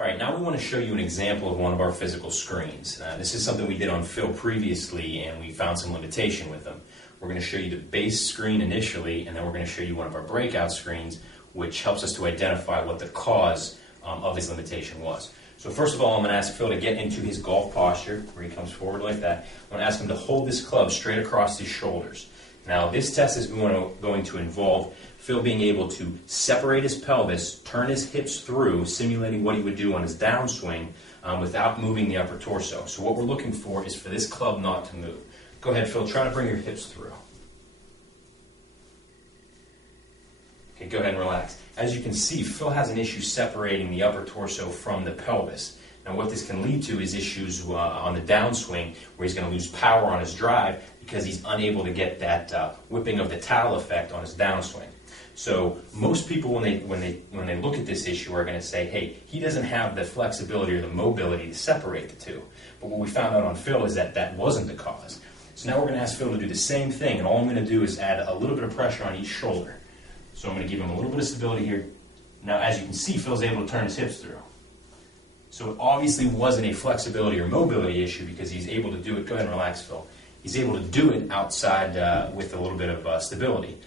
All right, now we want to show you an example of one of our physical screens. This is something we did on Phil previously, and we found some limitation with them. We're going to show you the base screen initially, and then we're going to show you one of our breakout screens, which helps us to identify what the cause of his limitation was. So first of all, I'm going to ask Phil to get into his golf posture, where he comes forward like that. I'm going to ask him to hold this club straight across his shoulders. Now, this test is going to involve Phil being able to separate his pelvis, turn his hips through, simulating what he would do on his downswing without moving the upper torso. So what we're looking for is for this club not to move. Go ahead, Phil, try to bring your hips through. Okay, go ahead and relax. As you can see, Phil has an issue separating the upper torso from the pelvis. Now what this can lead to is issues on the downswing, where he's going to lose power on his drive because he's unable to get that whipping of the towel effect on his downswing. So most people, when they look at this issue, are going to say, hey, he doesn't have the flexibility or the mobility to separate the two. But what we found out on Phil is that that wasn't the cause. So now we're going to ask Phil to do the same thing, and all I'm going to do is add a little bit of pressure on each shoulder. So I'm going to give him a little bit of stability here. Now, as you can see, Phil's able to turn his hips through. So it obviously wasn't a flexibility or mobility issue because he's able to do it. Go ahead and relax, Phil. He's able to do it outside with a little bit of stability.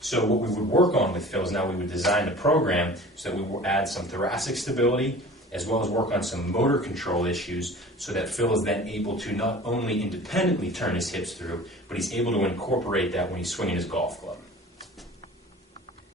So what we would work on with Phil is now we would design the program so that we will add some thoracic stability as well as work on some motor control issues so that Phil is then able to not only independently turn his hips through, but he's able to incorporate that when he's swinging his golf club.